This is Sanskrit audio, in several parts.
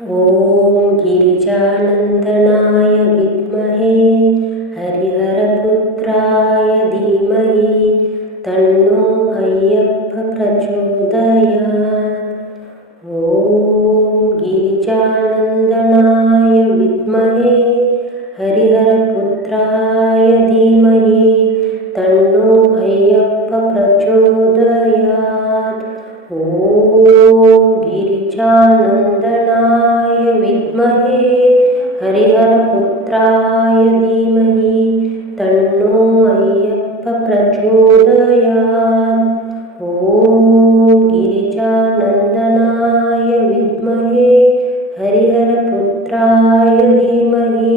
ॐ गिरिजानन्दनाय विद्महे हरिहरपुत्राय धीमहि तन्नो अय्यप्प प्रचोदयात्। ॐ गिरिजानन्दनाय विद्महे हरिहरपुत्राय धीमहि तन्नो अय्यप्प प्रचोदयात्। ॐ गिरिजानन्दनाय विद्महे हरिहरपुत्राय धीमहि तन्नो अय्यप्प प्रचोदयात्। ॐ गिरिजानन्दनाय विद्महे हरिहरपुत्राय धीमहि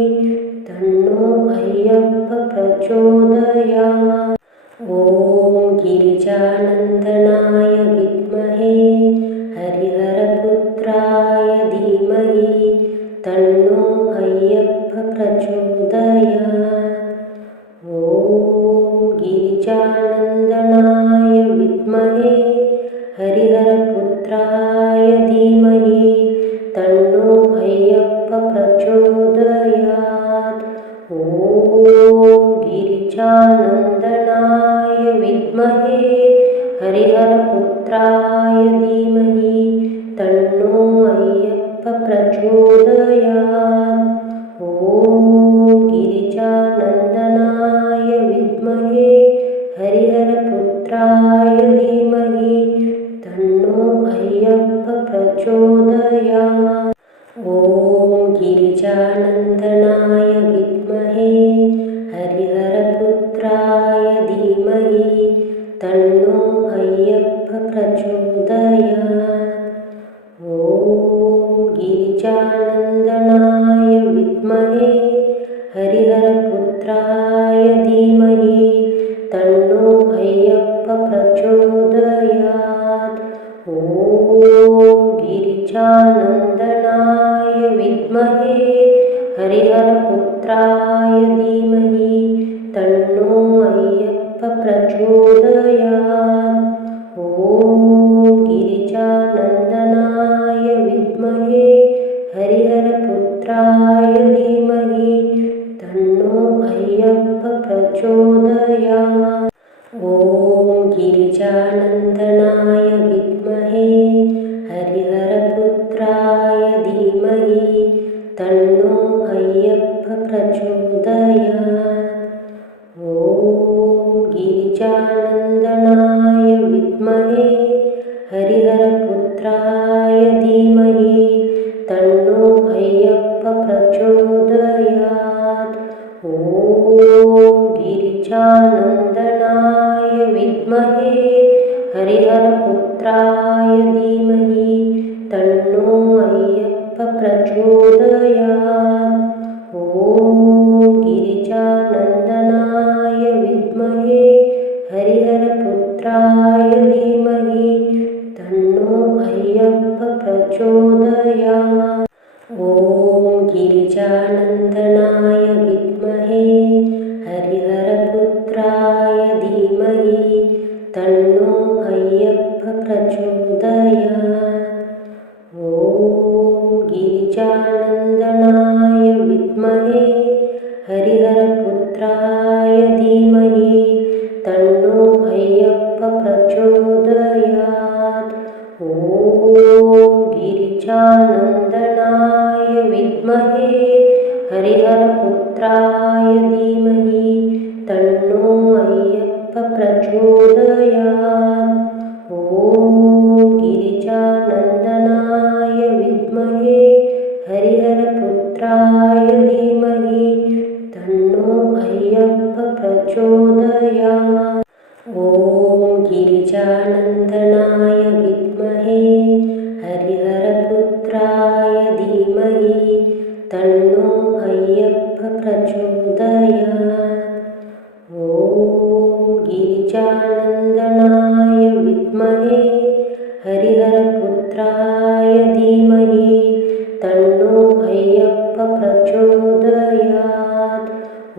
तन्नो अय्यप्प प्रचोदयात्। ॐ गिरिजानन्दनाय विद्महे हरिहरपुत्राय धीमहि तन्नो अय्यप्प प्रचोदयात्। ॐ गिरिजानन्दनाय विद्महे हरिहरपुत्राय धीमहि तन्नो अय्यप्प प्रचोदयात्। ॐ गिरिजानन्दनाय विद्महे हरिहरपुत्राय धीमहि तन्नो अय्यप्प प्रचोदयात्। ॐ गिरिजानन्दनाय विद्महे हरिहरपुत्राय धीमहि तन्नो अय्यप्प प्रचोदयात्। ॐ गिरिजानन्दनाय विद्महे हरिहरपुत्राय धीमहि तन्नो अय्यप्प प्रचोदयात्। ॐ गिरिजानन्दनाय विद्महे हरिहरपुत्राय धीमहि तन्नो अय्यप्प प्रचोदयात्। ॐ गिरिजानन्दनाय विद्महे हरिहरपुत्राय धीमहि तन्नो अय्यप्प प्रचोदयात्। ॐ गिरिजानन्दनाय विद्महे हरिहरपुत्राय धीमहि तन्नो अय्यप्प प्रचोदयात्। ॐ गिरिजानन्दनाय विद्महे हरिहरपुत्राय धीमहि तन्नो अय्यप्प प्रचोदयात्। ॐ गिरिजानन्दनाय विद्महे हरिहरपुत्राय धीमहि तन्नो अय्यप्प प्रचोदयात्। ॐ गिरिजानन्दनाय विद्महे हरिहरपुत्राय धीमहि तन्नो अय्यप्प प्रचोदयात्। ॐ गिरिजानन्दनाय विद्महे हरिहरपुत्राय धीमहि तन्नो अय्यप्प प्रचोदयात्। ॐ गिरिजानन्दनाय विद्महे हरिहरपुत्राय धीमहि तन्नो अय्यप्प प्रचोदयात्। ॐ गिरिजानन्दनाय विद्महे हरिहरपुत्राय धीमहि तन्नो अय्यप्प प्रचोदयात्। ॐ गिरिजानन्दनाय विद्महे हरिहरपुत्राय धीमहि तन्नो अय्यप्प प्रचोदयात्। ॐ गिरिजानन्दनाय विद्महे हरिहरपुत्राय धीमहि तन्नो अय्यप्प प्रचोदयात्। ॐ गिरिजानन्दनाय विद्महे हरिहरपुत्राय धीमहि तन्नो अय्यप्प प्रचोदयात्। ॐ गिरिजानन्दनाय विद्महे हरिहरपुत्राय धीमहि तन्नो अय्यप्प प्रचोदयात्।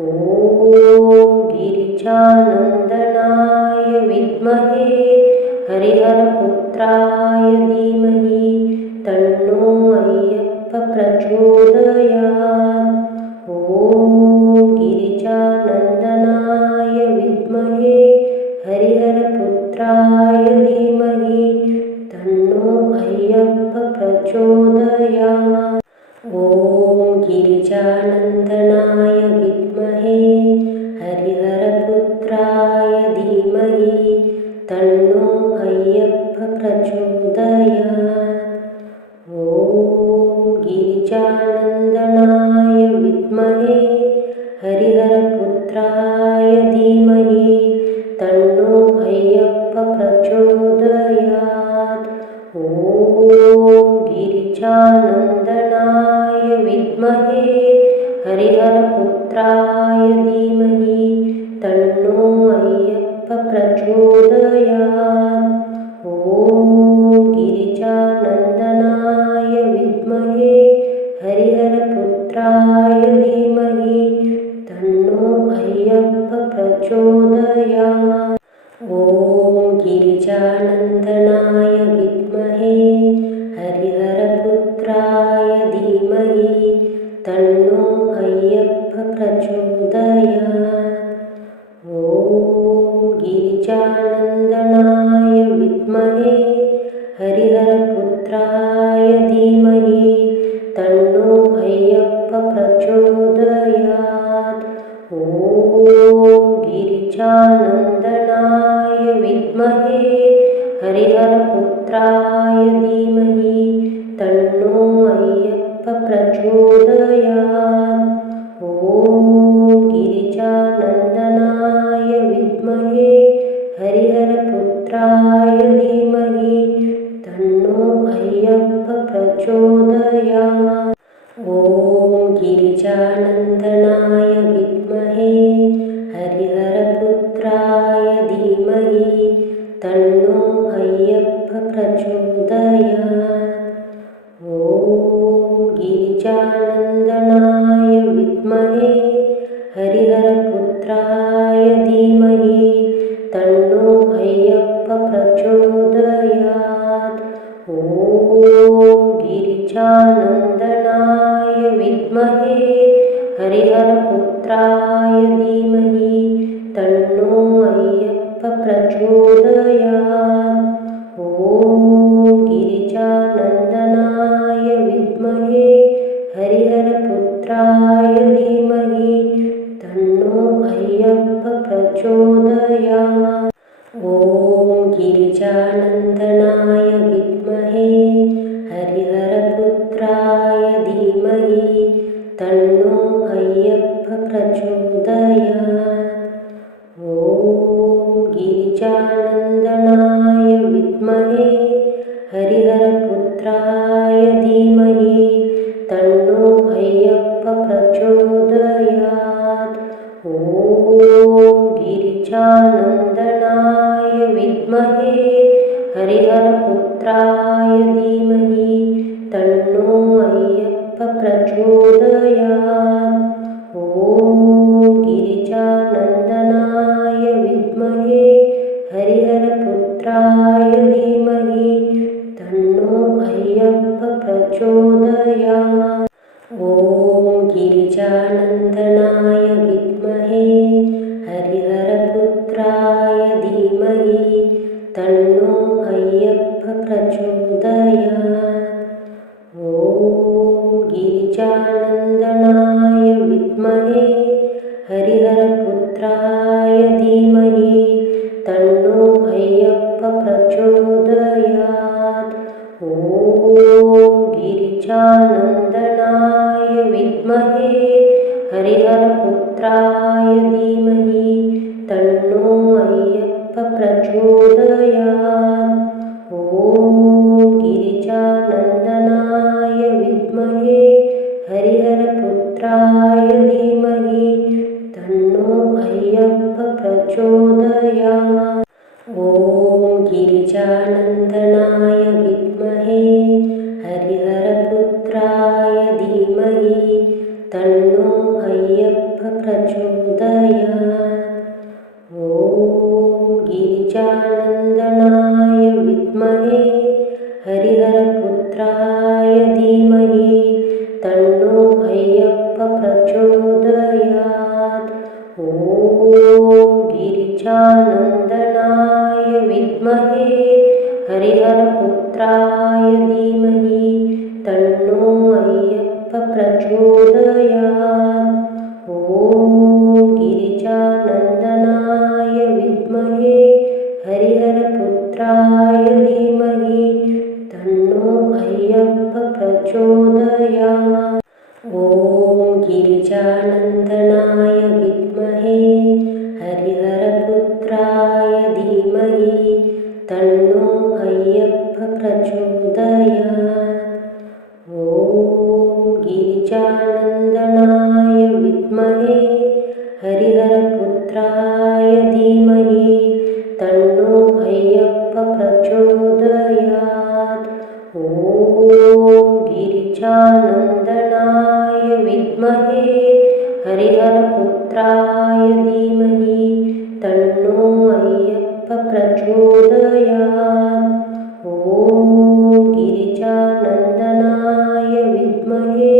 ॐ गिरिजानन्दनाय विद्महे हरिहरपुत्राय धीमहि तन्नो अय्यप्प प्रचोदयात्। ॐ गिरिजानन्दनाय विद्महे हरिहरपुत्राय धीमहि तन्नो अय्यप्प प्रचोदयात्। ॐ गिरिजानन्दनाय विद्महे हरिहरपुत्राय धीमहि तन्नो अय्यप्प प्रचोदयात्। ॐ गिरिजानन्दनाय विद्महे हरिहरपुत्राय धीमहि तन्नो अय्यप्प प्रचोदयात्। ॐ गिरिजानन्दनाय विद्महे हरिहरपुत्राय धीमहि तन्नो अय्यप्प प्रचोदयात्। ॐ गिरिजानन्दनाय विद्महे हरिहरपुत्राय धीमहि तन्नो अय्यप्प प्रचोदयात्। ॐ गिरिजानन्दनाय विद्महे हरिहरपुत्राय धीमहि तन्नो अय्यप्प प्रचोदयात्। ॐ गिरिजानन्दनाय विद्महे हरिहरपुत्राय धीमहि तन्नो अय्यप्प प्रचोदयात्। ॐ गिरिजानन्दनाय विद्महे हरिहरपुत्राय धीमहि तन्नो अय्यप्प प्रचोदयात्। ॐ गिरिजानन्दनाय विद्महे हरिहरपुत्राय धीमहि तन्नो अय्यप्प प्रचोदयात्। ॐ गिरिजानन्दनाय विद्महे हरिहरपुत्राय धीमहि तन्नो अय्यप्प प्रचोदयात्। ॐ गिरिजानन्दनाय विद्महे हरिहरपुत्राय धीमहि तन्नो अय्यप्प प्रचोदयात्। ॐ गिरिजानन्दनाय विद्महे हरिहरपुत्राय धीमहि तन्नो अय्यप्प प्रचोदयात्। ॐ गिरिजानन्दनाय विद्महे हरिहरपुत्राय धीमहि तन्नो अय्यप्प प्रचोदयात्। ॐ गिरिजानन्दनाय विद्महे हरिहरपुत्राय धीमहि तन्नो अय्यप्प प्रचोदयात्। ॐ गिरिजानन्दनाय विद्महे हरिहरपुत्राय धीमहि तन्नो अय्यप्प प्रचोदयात्। ॐ गिरिजानन्दनाय विद्महे हरिहरपुत्राय धीमहि तन्नो अय्यप्प प्रचोदयात्। ॐ गिरिजानन्दनाय विद्महे हरिहरपुत्राय धीमहि तन्नो अय्यप्प प्रचोदयात्। ॐ गिरिजानन्दनाय विद्महे हरिहरपुत्राय धीमहि तन्नो अय्यप्प प्रचोदयात्। ॐ गिरिजानन्दनाय विद्महे हरिहरपुत्राय धीमहि तन्नो अय्यप्प प्रचोदयात्। ॐ गिरिजानन्दनाय विद्महे हरिहरपुत्राय धीमहि तन्नो अय्यप्प प्रचोदयात्। ॐ गिरिजानन्दनाय विद्महे हरिहरपुत्राय धीमहि तन्नो अय्यप्प प्रचोदयात्। ॐ गिरिजानन्दनाय विद्महे हरिहरपुत्राय धीमहि तन्नो अय्यप्प प्रचोदयात्। ॐ गिरिजानन्दनाय विद्महे हरिहरपुत्राय धीमहि तन्नो तन्नो अय्यप्प प्रचोदयात्। ॐ गिरिजानन्दनाय विद्महे हरिहरपुत्राय धीमहि तन्नो अय्यप्प प्रचोदयात्। ॐ गिरिजानन्दनाय विद्महे हरिहरपुत्राय धीमहि तन्नो अय्यप्प प्रचोदयात्। ॐ गिरिजानन्दनाय विद्महे हरिहरपुत्राय धीमहि तन्नो अय्यप्प प्रचोदयात्। ॐ गिरिजानन्दनाय विद्महे हरिहरपुत्राय धीमहि तन्नो अय्यप्प प्रचोदयात्। ॐ गिरिजानन्दनाय विद्महे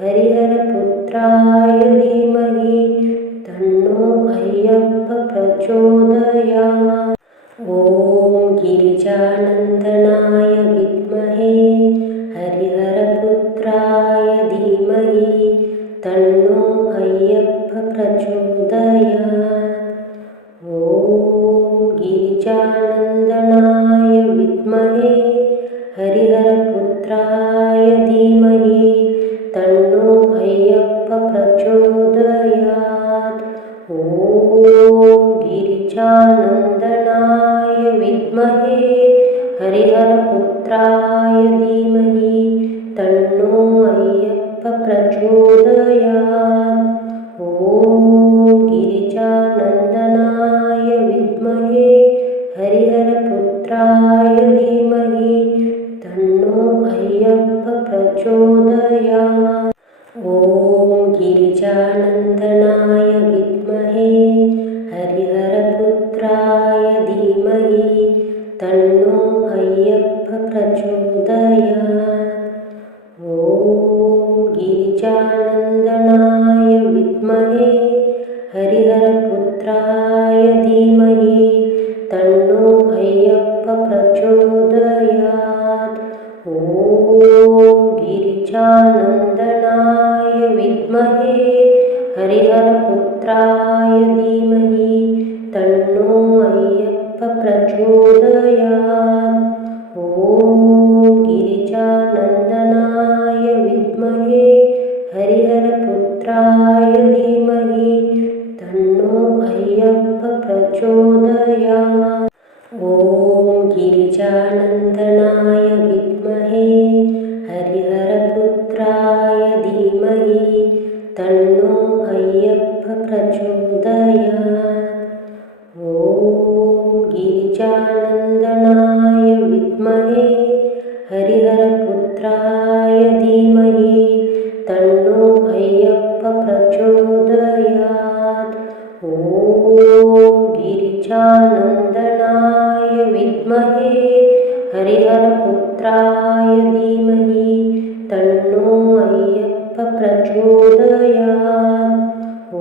हरिहरपुत्राय धीमहि तन्नो अय्यप्प प्रचोदयात्। ॐ गिरिजानन्दनाय विद्महे हरिहरपुत्राय धीमहि तन्नो अय्यप्प प्रचोदयात्। ॐ गिरिजानन्दनाय विद्महे हरिहरपुत्राय धीमहि तन्नो अय्यप्प प्रचोदयात्। ॐ गिरिजानन्दनाय विद्महे हरिहरपुत्राय धीमहि तन्नो अय्यप्प प्रचोदयात्। ॐ गिरिजानन्दनाय विद्महे हरिहरपुत्राय धीमहि तन्नो अय्यप्प प्रचोदयात्। ॐ गिरिजानन्दनाय विद्महे हरिहरपुत्राय धीमहि तन्नो अय्यप्प प्रचोदयात्। ॐ गिरिजानन्दनाय विद्महे हरिहरपुत्राय धीमहि तन्नो अय्यप्प प्रचोदयात्। ॐ गिरिजानन्दनाय विद्महे हरिहरपुत्राय धीमहि तन्नो अय्यप्प प्रचोदयात्। ॐ गिरिजानन्दनाय विद्महे हरिहरपुत्राय धीमहि तन्नो अय्यप्प प्रचोदयात्। ॐ गिरिजानन्दनाय विद्महे हरिहरपुत्राय धीमहि तन्नो अय्यप्प प्रचोदयात्। ॐ गिरिजानन्दनाय विद्महे हरिहरपुत्राय धीमहि तन्नो अय्यप्प प्रचोदयात्। ॐ गिरिजानन्दनाय विद्महे हरिहरपुत्राय धीमहि तन्नो अय्यप्प प्रचोदयात्। ॐ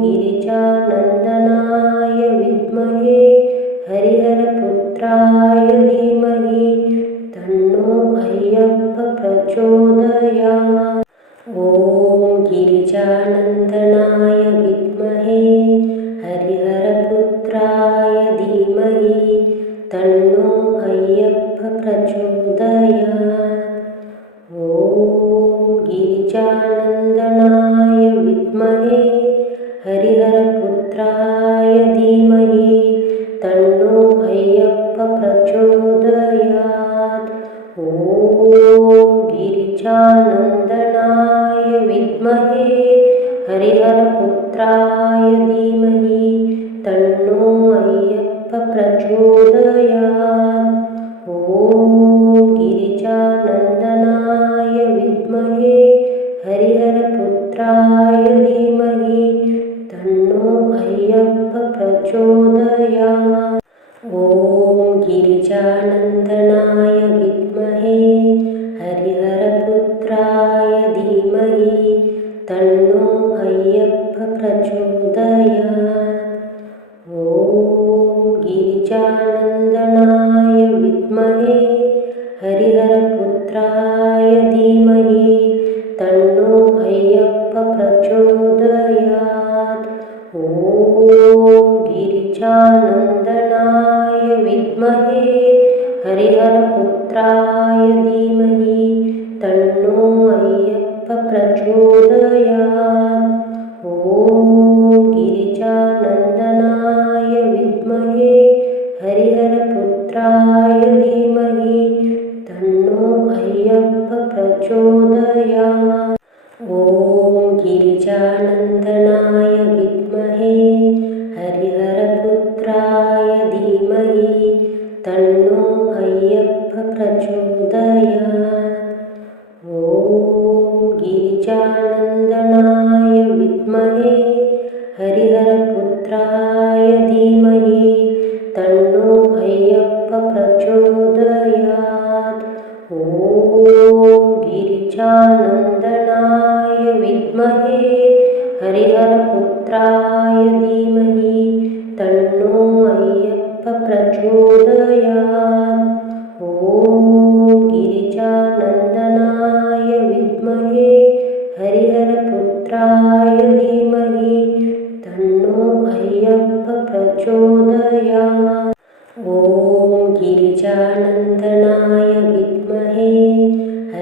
गिरिजानन्दनाय विद्महे हरिहरपुत्राय धीमहि तन्नो अय्यप्प प्रचोदयात्। ॐ गिरिजानन्दनाय विद्महे हरिहरपुत्राय धीमहि तन्नो अय्यप्प प्रचोदयात्। ॐ गिरिजानन्दनाय विद्महे हरिहरपुत्राय धीमहि तन्नो अय्यप्प प्रचोदयात्। ॐ गिरिजानन्दनाय विद्महे हरिहरपुत्राय धीमहि तन्नो अय्यप्प प्रचोदयात्। ॐ गिरिजानन्दनाय विद्महे हरिहरपुत्राय धीमहि तन्नो अय्यप्प प्रचोदयात्। ॐ गिरिजानन्दनाय विद्महे हरिहरपुत्राय धीमहि तन्नो अय्यप्प प्रचोदयात्। ॐ गिरिजानन्दनाय विद्महे हरिहरपुत्राय धीमहि तन्नो अय्यप्प प्रचोदयात्। ॐ गिरिजानन्दनाय विद्महे हरिहरपुत्राय धीमहि तन्नो अय्यप्प प्रचोदयात्। ॐ गिरिजानन्दनाय विद्महे हरिहरपुत्राय धीमहि तन्नो अय्यप्प प्रचोदयात्। ॐ गिरिजानन्दनाय विद्महे हरिहरपुत्राय धीमहि तन्नो अय्यप्प प्रचोदयात्। ॐ गिरिजानन्दनाय विद्महे हरिहरपुत्राय धीमहि तन्नो अय्यप्प प्रचोदयात्। ॐ गिरिजानन्दनाय विद्महे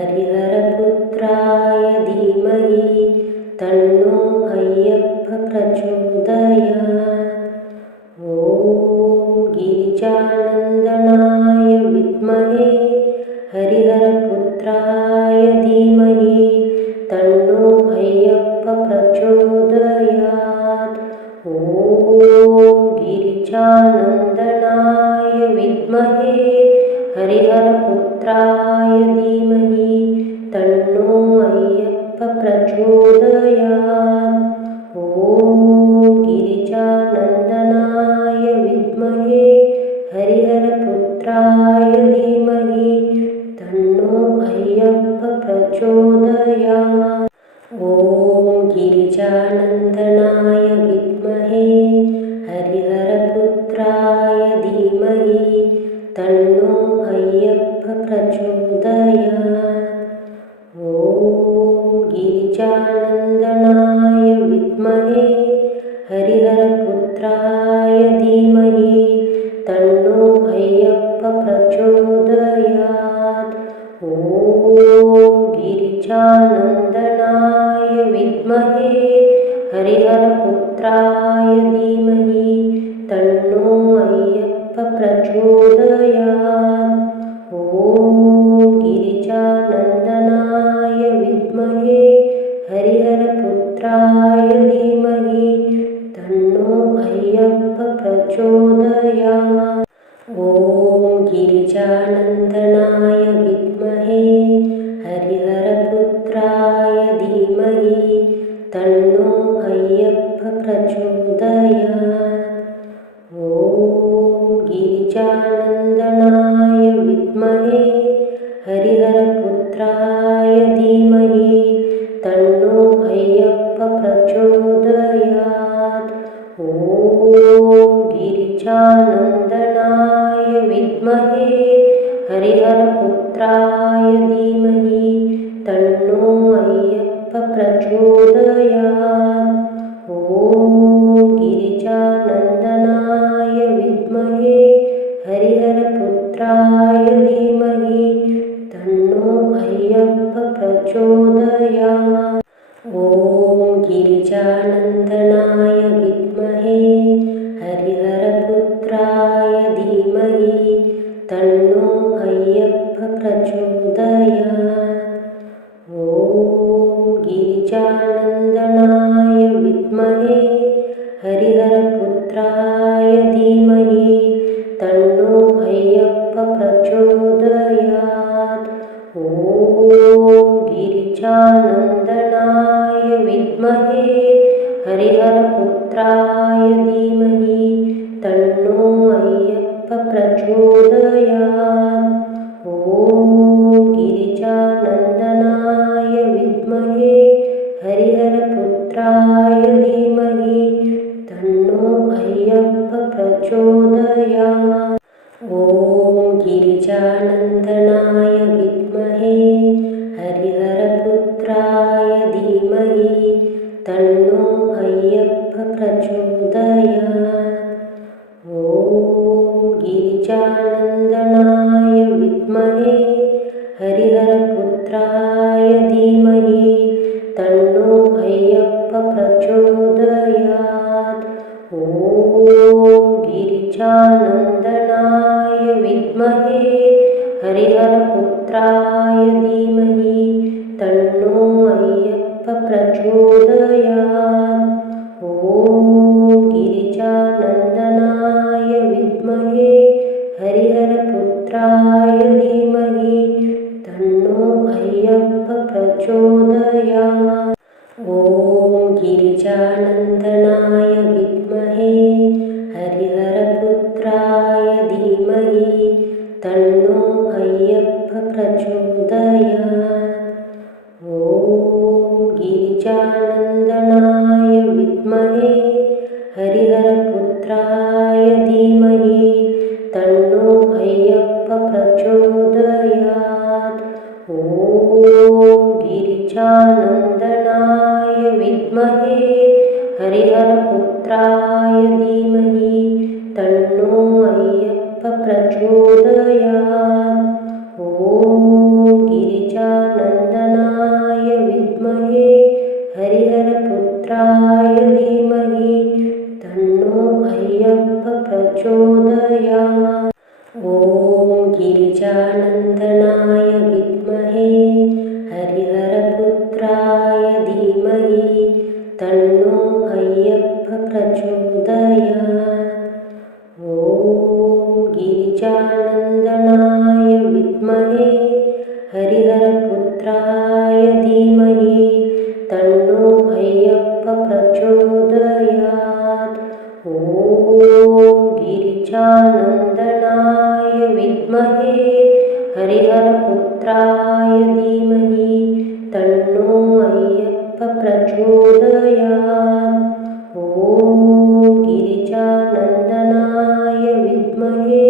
हरिहरपुत्राय धीमहि तन्नो अय्यप्प प्रचोदयात्। ॐ गिरिजानन्दनाय विद्महे हरिहरपुत्राय धीमहि तन्नो अय्यप्प प्रचोदयात्। ॐ गिरिजानन्दनाय विद्महे हरिहरपुत्राय धीमहि तन्नो अय्यप्प प्रचोदयात्। ॐ गिरिजानन्दनाय विद्महे हरिहरपुत्राय धीमहि तन्नो अय्यप्प प्रचोदयात्। ॐ गिरिजानन्दनाय विद्महे हरिहरपुत्राय धीमहि तन्नो अय्यप्प प्रचोदयात्। ॐ गिरिजानन्दनाय विद्महे हरिहरपुत्राय धीमहि तन्नो अय्यप्प प्रचोदयात्। ॐ गिरिजानन्दनाय विद्महे हरिहरपुत्राय धीमहि तन्नो अय्यप्प प्रचोदयात्। ॐ गिरिजानन्दनाय विद्महे हरिहरपुत्राय धीमहि तन्नो अय्यप्प प्रचोदयात्। ॐ गिरिजानन्दनाय विद्महे हरिहरपुत्राय धीमहि तन्नो अय्यप्प प्रचोदयात्। ॐ गिरिजानन्दनाय विद्महे हरिहरपुत्राय धीमहि तन्नो अय्यप्प प्रचोदयात्। ॐ गिरिजानन्दनाय विद्महे हरिहरपुत्राय धीमहि तन्नो अय्यप्प प्रचोदयात्। ॐ गिरिजानन्दनाय विद्महे हरिहरपुत्राय धीमहि तन्नो अय्यप्प प्रचोदयात्। ॐ गिरिजानन्दनाय विद्महे हरिहरपुत्राय धीमहि तन्नो अय्यप्प प्रचोदयात्। ॐ गिरिजानन्दनाय विद्महे हरिहरपुत्राय धीमहि तन्नो अय्यप्प प्रचोदयात्। ॐ गिरिजानन्दनाय विद्महे हरिहरपुत्राय धीमहि तन्नो अय्यप्प प्रचोदयात्। ॐ गिरिजानन्दनाय विद्महे हरिहरपुत्राय धीमहि तन्नो अय्यप्प प्रचोदयात्। ॐ गिरिजानन्दनाय विद्महे प्रचोदयात्। ॐ गिरिजानन्दनाय विद्महे हरिहरपुत्राय धीमहि तन्नो अय्यप्प प्रचोदयात्। ॐ गिरिजानन्दनाय विद्महे हरिहरपुत्राय धीमहि तन्नो अय्यप्प प्रचोदयात्। ॐ गिरिजानन्दनाय विद्महे हरिहरपुत्राय धीमहि तन्नो अय्यप्प प्रचोदयात्। ॐ गिरिजानन्दनाय विद्महे हरिहरपुत्राय धीमहि तन्नो अय्यप्प प्रचोदयात्। ॐ गिरिजानन्दनाय विद्महे हरिहरपुत्राय धीमहि तन्नो अय्यप्प प्रचोदयात्। ॐ गिरिजानन्दनाय विद्महे हरिहरपुत्राय धीमहि तन्नो अय्यप्प प्रचोदयात्। ॐ गिरिजानन्दनाय विद्महे हरिहरपुत्राय धीमहि तन्नो अय्यप्प प्रचोदयात्। ॐ गिरिजानन्दनाय विद्महे हरिहरपुत्राय धीमहि तन्नो अय्यप्प प्रचोदयात्। ॐ गिरिजानन्दनाय विद्महे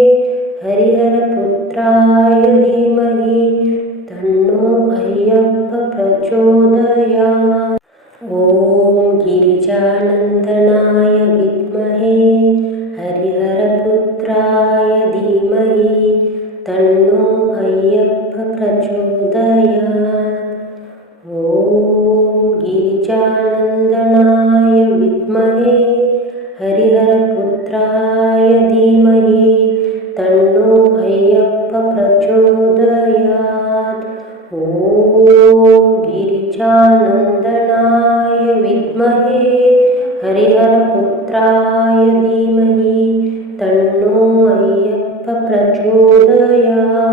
हरिहरपुत्राय धीमहि तन्नो अय्यप्प प्रचोदयात्। ॐ गिरिजानन्दनाय विद्महे हरिहरपुत्राय धीमहि तन्नो अय्यप्प प्रचोदयात्। ॐ गिरिजानन्दनाय विद्महे हरिहरपुत्राय धीमहि तन्नो अय्यप्प प्रचोदयात्। ॐ गिरिजानन्दनाय विद्महे हरिहरपुत्राय धीमहि तन्नो अय्यप्प प्रचोदयात्।